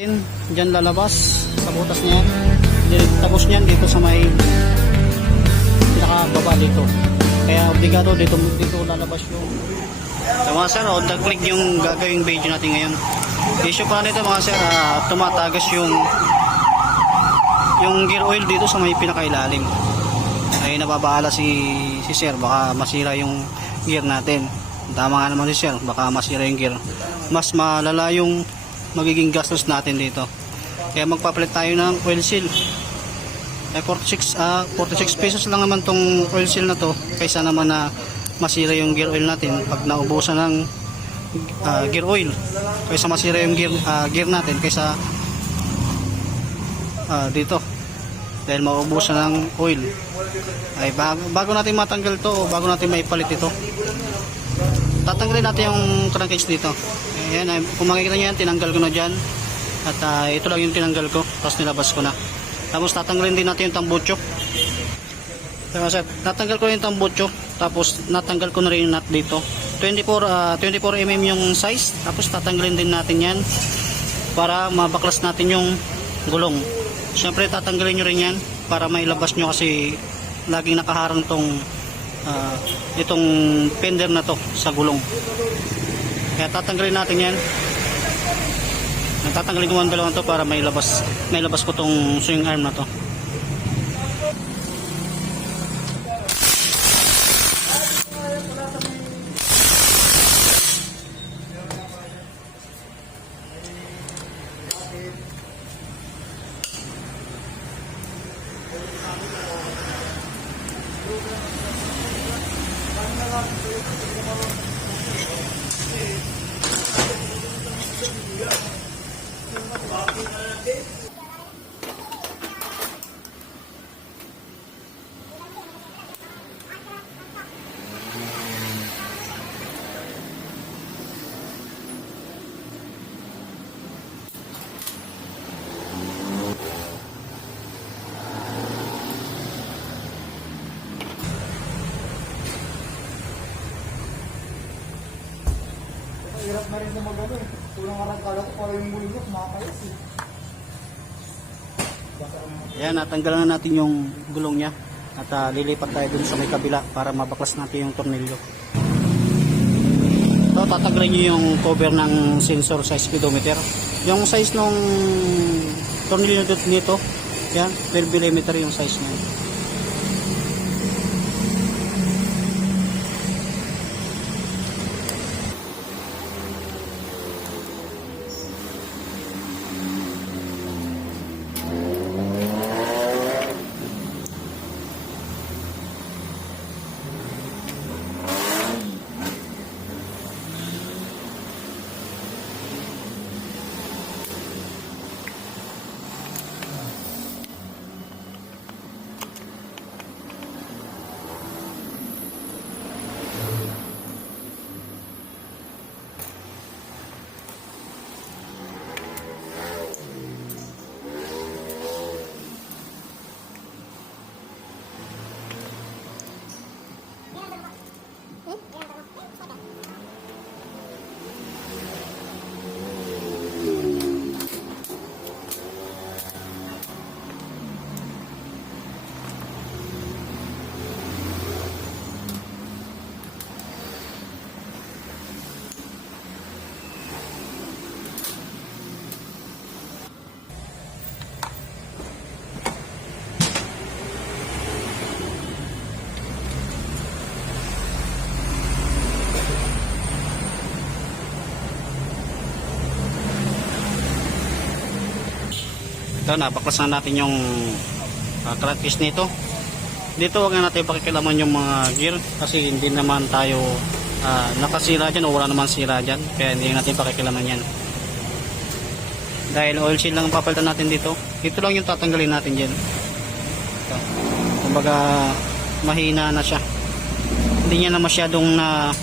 Diyan lalabas sa butas niya. Tapos niyan dito sa may pinakababa dito. Kaya obligado dito lalabas yung mga sir, daglig yung gagawing video natin ngayon. Issue pa nito mga sir, tumatagas yung gear oil dito sa may pinakailalim. Ay nababahala si sir, baka masira yung gear natin. Tama nga naman si sir, baka masira yung gear. Mas malala yung magiging gastos natin dito. Kaya magpapalit tayo ng oil seal. 46 pesos lang naman tong oil seal na to, kaysa naman na masira yung gear oil natin pag naubusan ng gear oil, kaysa masira yung gear natin kaysa dito dahil maubusan ng oil. Ay bago natin matanggal to o bago natin maipalit ito, tatanggalin natin yung crankcase dito. Ayan, kung makikita nyo yan, tinanggal ko na dyan. At ito lang yung tinanggal ko, tapos nilabas ko na. Tapos tatanggalin din natin yung tambucho. Natanggal ko yung tambucho, tapos natanggal ko na rin yung nut dito. 24 mm yung size. Tapos tatanggalin din natin yan para mabaklas natin yung gulong. Siyempre tatanggalin nyo rin yan para mailabas nyo, kasi laging nakaharang itong fender na to sa gulong. Kaya tatanggalin natin yan. Tatanggalin ko ang dalawang to para may labas ko tong swing arm na to. Hirap na rin na mag-ano eh. Tulang arangkala ko para yung mulong ko kumakayas eh. Ayan, natanggalan na natin yung gulong nya. At lilipat tayo dun sa may kabila para mabaklas natin yung tornilyo. So tatanggalin nyo yung cover ng sensor sa speedometer. Yung size ng tornilyo nito, yan, 12 mm yung size nya. Ito, napaklas na natin yung crankcase nito. Dito wag na natin pakikilaman yung mga gear, kasi hindi naman tayo nakasira dyan o wala naman sira dyan, kaya hindi natin pakikilaman yan. Dahil oil seal lang ang papalitan natin dito. Ito lang yung tatanggalin natin dyan. Ito. Kumbaga mahina na siya, hindi niya na masyadong na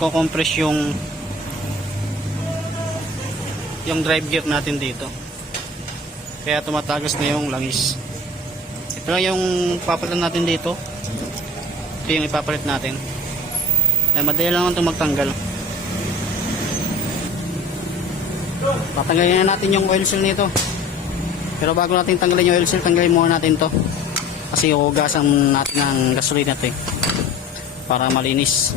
compress yung drive gear natin dito, kaya tumatagas na yung langis. Ito lang yung papalitan natin dito. Ito yung ipapalit natin. Ay madali lang itong magtanggal. Tatanggalin na natin yung oil seal nito. Pero bago natin tanggalin yung oil seal, tanggalin muna natin to. Kasi hugasan natin ng gasolina ito para malinis.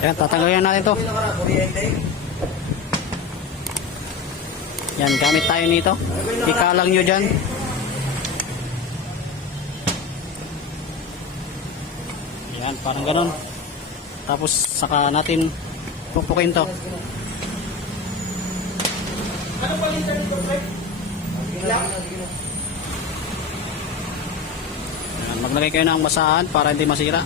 Yan, tatanggalin natin to. Yan, gamit tayo nito. Ikalang nyo dyan. Yan, parang ganun. Tapos saka natin pupukin to. Yan, maglagay kayo ng basahan para hindi masira.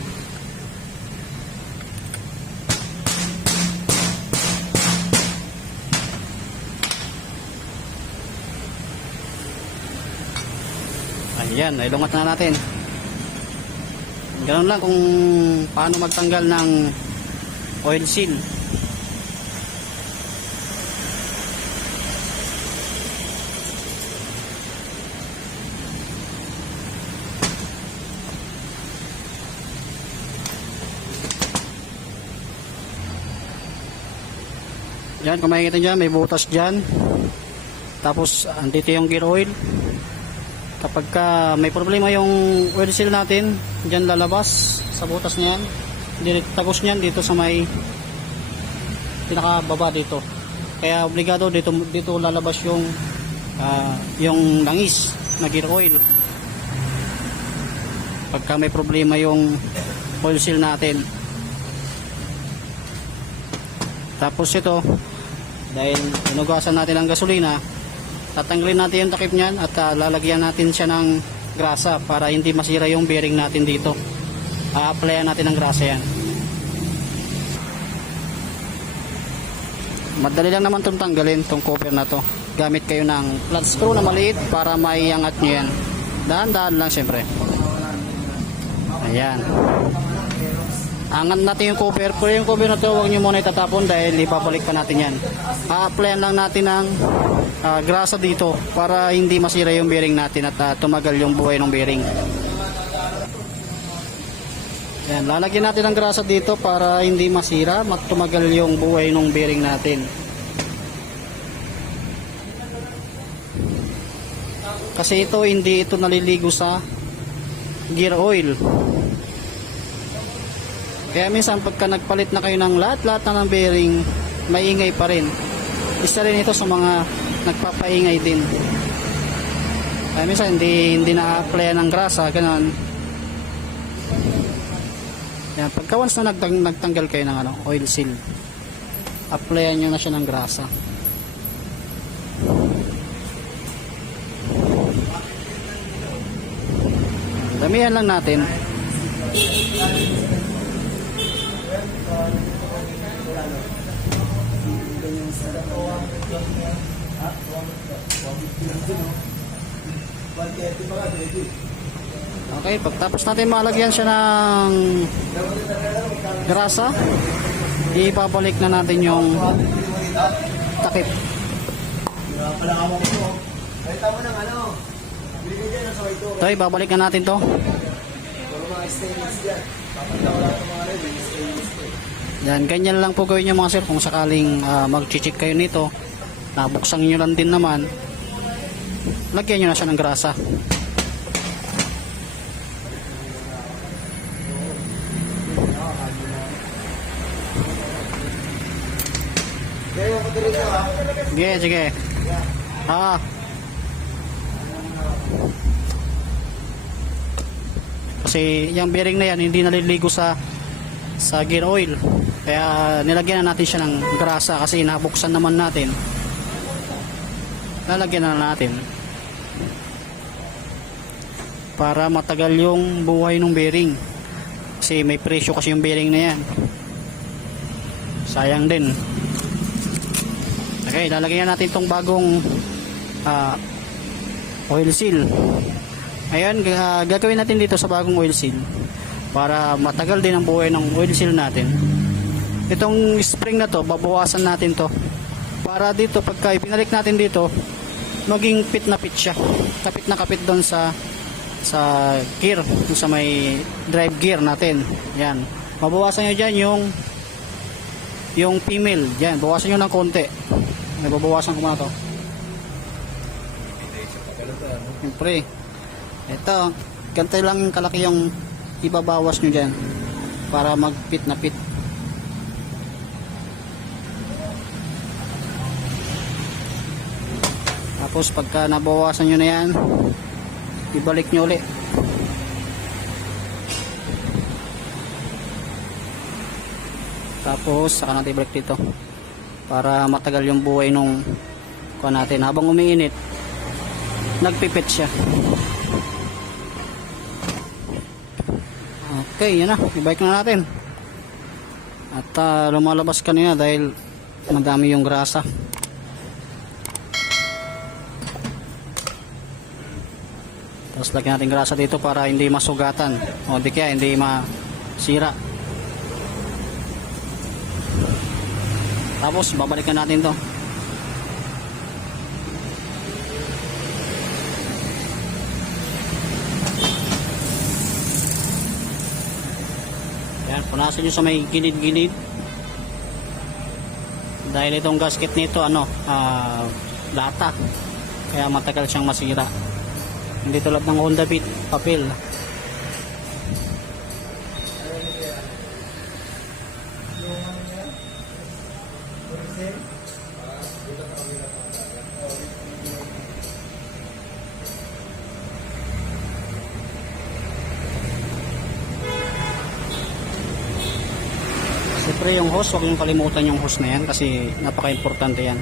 Ayan, ilungat na natin. Ganun lang kung paano magtanggal ng oil seal. Yan, kung makikita dyan, may butas dyan. Tapos, andito yung gear oil. Kapag may problema yung oil seal natin, dyan lalabas sa butas niyan. Tagos niyan dito sa may pinakababa dito. Kaya obligado dito lalabas yung langis na gear oil. Pagka may problema yung oil seal natin. Tapos ito, dahil inugasan natin ang gasolina, tatanggalin natin yung takip niyan at lalagyan natin siya ng grasa para hindi masira yung bearing natin dito. A-applyan natin ng grasa yan. Madali lang naman itong tanggalin, itong cover na to. Gamit kayo ng flat screw na maliit para maiangat nyo yan. Dahan-dahan lang siyempre. Ayan. Angat natin yung cover. Pero yung cover na to, huwag nyo muna itatapon dahil ipabalik pa natin yan. A-applyan lang natin ng grasa dito para hindi masira yung bearing natin at tumagal yung buhay ng bearing. Yan, lalagyan natin ng grasa dito para hindi masira, tumagal yung buhay ng bearing natin. Kasi hindi ito naliligo sa gear oil. Kaya minsan pagka nagpalit na kayo ng lahat-lahat na ng bearing, maingay pa rin. Isa rin ito sa mga nagpapaingay din. Kaya minsan hindi na-apply ng grasa, gano'n. Yan, pagka once na nagtanggal kayo ng oil seal, applyan nyo na siya ng grasa. Damihan lang natin. Okay, pagtapos natin malagyan siya ng grasa, ibabalik na natin yung takip. Ito, ibabalik na natin to. Yan, ganyan lang po gawin nyo mga sir kung sakaling mag-check kayo nito, nabuksan nyo lang din naman, lagyan nyo na siya ng grasa. Sige, sige. Kasi yung bearing na yan hindi naliligo sa gear oil. Kaya nilagyan na natin siya ng grasa kasi nabuksan naman natin. Lalagyan na natin para matagal yung buhay ng bearing. Kasi may presyo kasi yung bearing na yan. Sayang din. Okay, lalagyan natin itong bagong oil seal. Ayan, gagawin natin dito sa bagong oil seal para matagal din ang buhay ng oil seal natin. Itong spring na to, babawasan natin to Para dito, pagka pinalik natin dito, maging fit na fit siya. Kapit na kapit doon sa gear, dun sa may drive gear natin. Yan. Mabawasan nyo dyan yung female. Yan, bawasan nyo ng konti. May babawasan ko muna to. Siyempre, ito, ganito lang kalaki yung ibabawas nyo dyan para mag fit na fit. Tapos pagka nabawasan nyo na yan, ibalik nyo ulit. Tapos saka natin ibalik dito para matagal yung buhay nung kuha natin. Habang umiinit, nagpipit siya. Okay, yan na, ibalik na natin. At lumalabas kanina dahil madami yung grasa. Tapos lagyan natin grasa dito para hindi masugatan o di kaya hindi masira. Tapos babalikan natin to. Yan, punasan nyo sa may gilid-gilid. Dahil itong gasket nito lata. Kaya matagal siyang masira. Hindi tulad ng Honda Beat, papel. Siyempre yung hose, huwag yung kalimutan yung hose na yan kasi napaka-importante yan.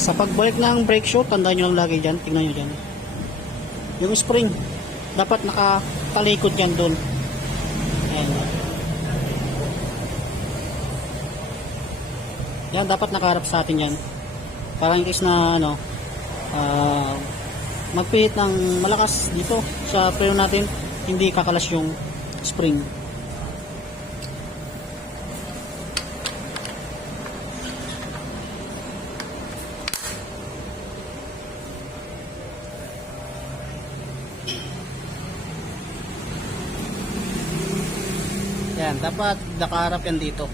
Sa pagbalik ng brake shoe, tandaan nyo lang lagi dyan. Tingnan nyo dyan. Yung spring, dapat nakatalikod yan doon. Ayan. Yan, dapat nakaharap sa atin yan. Para in case na ano, magpihit ng malakas dito sa preno natin, hindi kakalas yung spring. Yan, dapat nakaharap yan dito.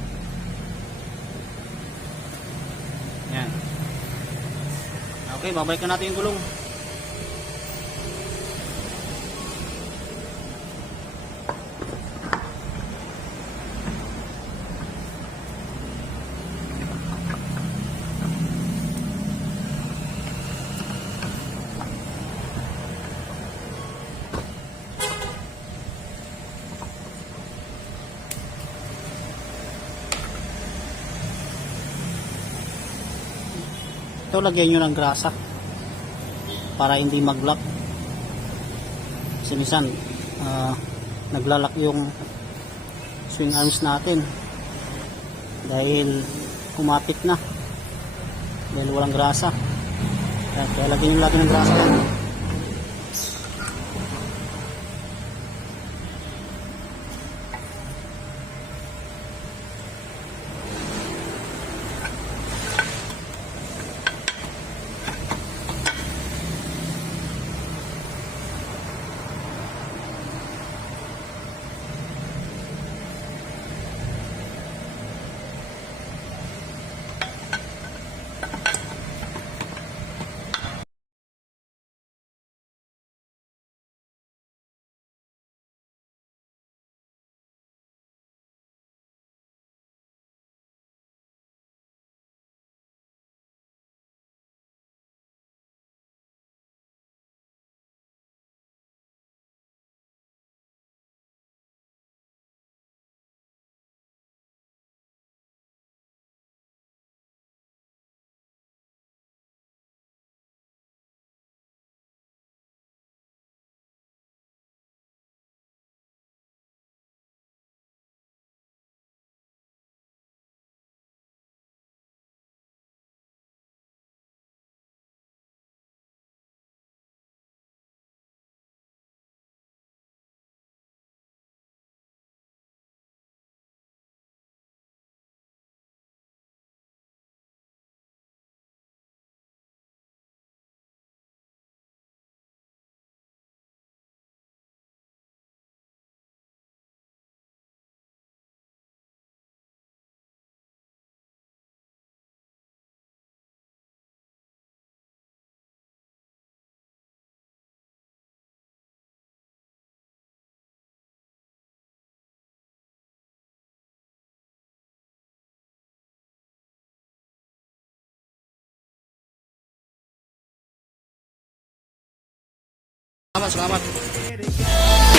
Yan. Okay, babalikan natin yung gulong. Ito, lagyan nyo ng grasa para hindi mag-lock. Kasi minsan naglalak yung swing arms natin dahil kumapit na, dahil walang grasa. Kaya lagyan nyo lagi ng grasa yan. Salamat, salamat.